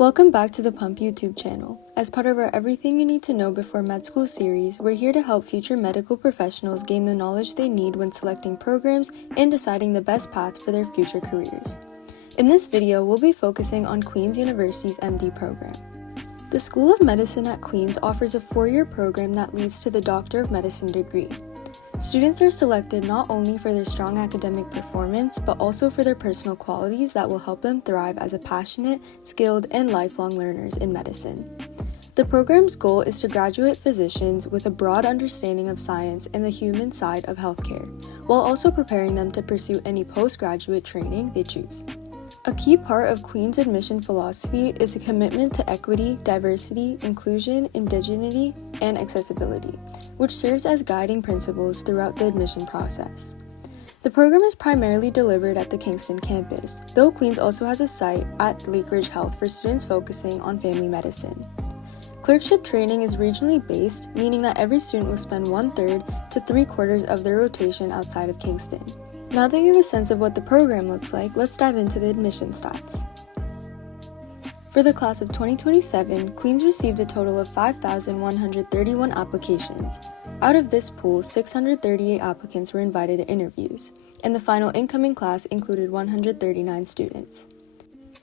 Welcome back to the Pump YouTube channel. As part of our Everything You Need to Know Before Med School series, we're here to help future medical professionals gain the knowledge they need when selecting programs and deciding the best path for their future careers. In this video, we'll be focusing on Queen's University's MD program. The School of Medicine at Queen's offers a 4-year program that leads to the Doctor of Medicine degree. Students are selected not only for their strong academic performance, but also for their personal qualities that will help them thrive as a passionate, skilled, and lifelong learners in medicine. The program's goal is to graduate physicians with a broad understanding of science and the human side of healthcare, while also preparing them to pursue any postgraduate training they choose. A key part of Queen's admission philosophy is a commitment to equity, diversity, inclusion, indigeneity, and accessibility, which serves as guiding principles throughout the admission process. The program is primarily delivered at the Kingston campus, though Queen's also has a site at Lakeridge Health for students focusing on family medicine. Clerkship training is regionally based, meaning that every student will spend 1/3 to 3/4 of their rotation outside of Kingston. Now that you have a sense of what the program looks like, let's dive into the admission stats. For the class of 2027, Queen's received a total of 5,131 applications. Out of this pool, 638 applicants were invited to interviews, and the final incoming class included 139 students.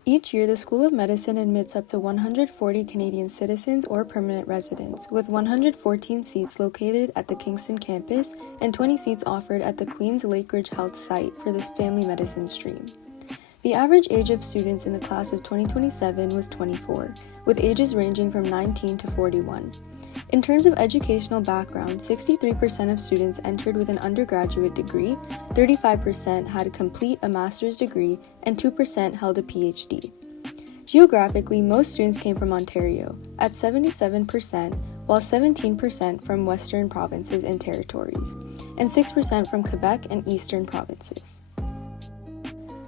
Each year, the School of Medicine admits up to 140 Canadian citizens or permanent residents, with 114 seats located at the Kingston campus and 20 seats offered at the Queen's Lakeridge Health site for this family medicine stream. The average age of students in the class of 2027 was 24, with ages ranging from 19 to 41. In terms of educational background, 63% of students entered with an undergraduate degree, 35% had complete a master's degree, and 2% held a PhD. Geographically, most students came from Ontario, at 77%, while 17% from Western provinces and territories, and 6% from Quebec and Eastern provinces.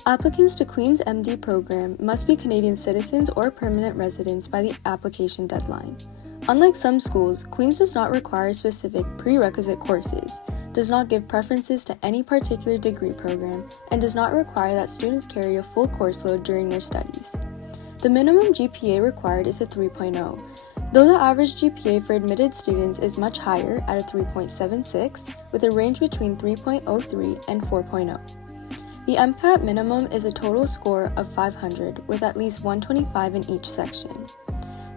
Applicants to Queen's MD program must be Canadian citizens or permanent residents by the application deadline. Unlike some schools, Queen's does not require specific prerequisite courses, does not give preferences to any particular degree program, and does not require that students carry a full course load during their studies. The minimum GPA required is a 3.0, though the average GPA for admitted students is much higher at a 3.76, with a range between 3.03 and 4.0. The MCAT minimum is a total score of 500, with at least 125 in each section,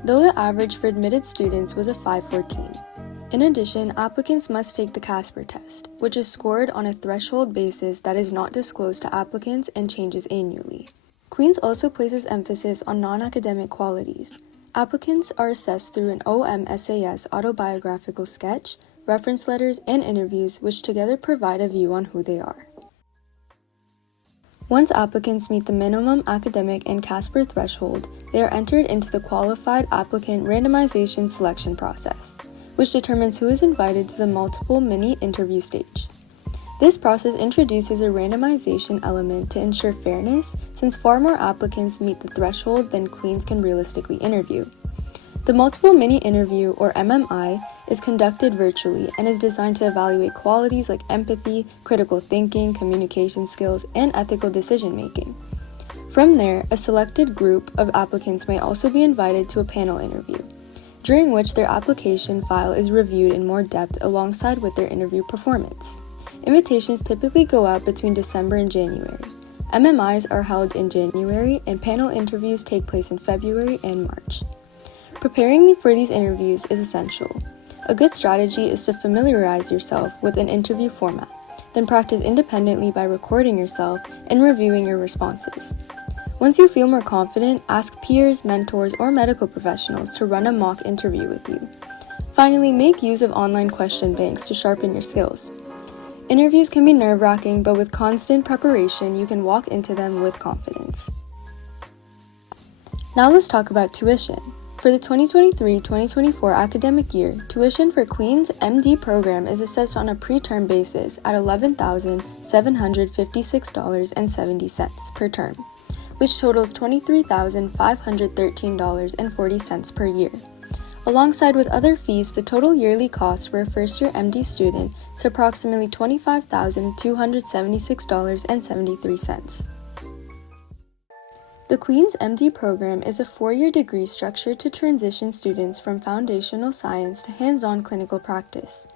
though the average for admitted students was a 514. In addition, applicants must take the CASPer test, which is scored on a threshold basis that is not disclosed to applicants and changes annually. Queen's also places emphasis on non-academic qualities. Applicants are assessed through an OMSAS autobiographical sketch, reference letters, and interviews, which together provide a view on who they are. Once applicants meet the minimum academic and CASPer threshold, they are entered into the Qualified Applicant Randomization Selection process, which determines who is invited to the multiple mini-interview stage. This process introduces a randomization element to ensure fairness, since far more applicants meet the threshold than Queen's can realistically interview. The multiple mini-interview, or MMI, is conducted virtually and is designed to evaluate qualities like empathy, critical thinking, communication skills, and ethical decision-making. From there, a selected group of applicants may also be invited to a panel interview, during which their application file is reviewed in more depth alongside with their interview performance. Invitations typically go out between December and January. MMIs are held in January, and panel interviews take place in February and March. Preparing for these interviews is essential. A good strategy is to familiarize yourself with an interview format, then practice independently by recording yourself and reviewing your responses. Once you feel more confident, ask peers, mentors, or medical professionals to run a mock interview with you. Finally, make use of online question banks to sharpen your skills. Interviews can be nerve-wracking, but with constant preparation, you can walk into them with confidence. Now let's talk about tuition. For the 2023-2024 academic year, tuition for Queen's MD program is assessed on a pre-term basis at $11,756.70 per term, which totals $23,513.40 per year. Alongside with other fees, the total yearly cost for a first-year MD student is approximately $25,276.73. The Queen's MD program is a 4-year degree structured to transition students from foundational science to hands-on clinical practice.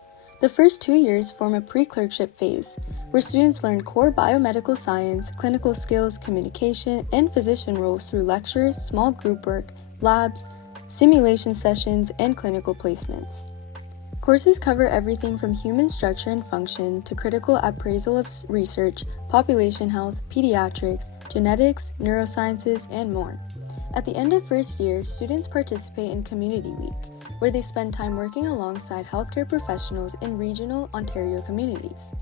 The first 2 years form a pre-clerkship phase, where students learn core biomedical science, clinical skills, communication, and physician roles through lectures, small group work, labs, simulation sessions, and clinical placements. Courses cover everything from human structure and function to critical appraisal of research, population health, pediatrics, genetics, neurosciences, and more. At the end of first year, students participate in Community Week, where they spend time working alongside healthcare professionals in regional Ontario communities.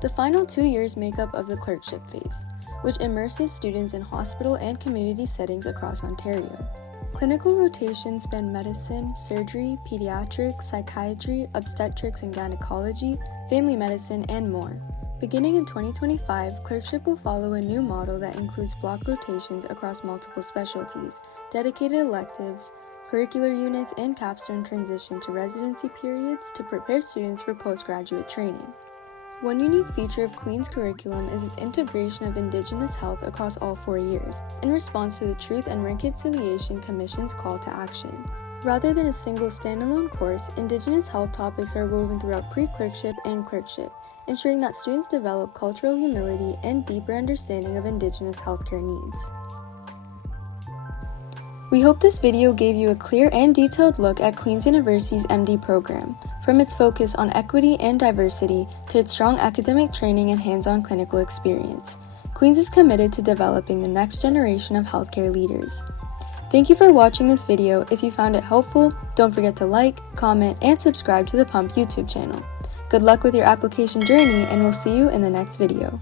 The final 2 years make up of the clerkship phase, which immerses students in hospital and community settings across Ontario. Clinical rotations span medicine, surgery, pediatrics, psychiatry, obstetrics and gynecology, family medicine, and more. Beginning in 2025, clerkship will follow a new model that includes block rotations across multiple specialties, dedicated electives, curricular units, and capstone transition to residency periods to prepare students for postgraduate training. One unique feature of Queen's curriculum is its integration of Indigenous health across all 4 years, in response to the Truth and Reconciliation Commission's call to action. Rather than a single standalone course, Indigenous health topics are woven throughout pre-clerkship and clerkship, ensuring that students develop cultural humility and deeper understanding of Indigenous healthcare needs. We hope this video gave you a clear and detailed look at Queen's University's MD program, from its focus on equity and diversity to its strong academic training and hands-on clinical experience. Queen's is committed to developing the next generation of healthcare leaders. Thank you for watching this video. If you found it helpful, don't forget to like, comment, and subscribe to the Pump YouTube channel. Good luck with your application journey, and we'll see you in the next video.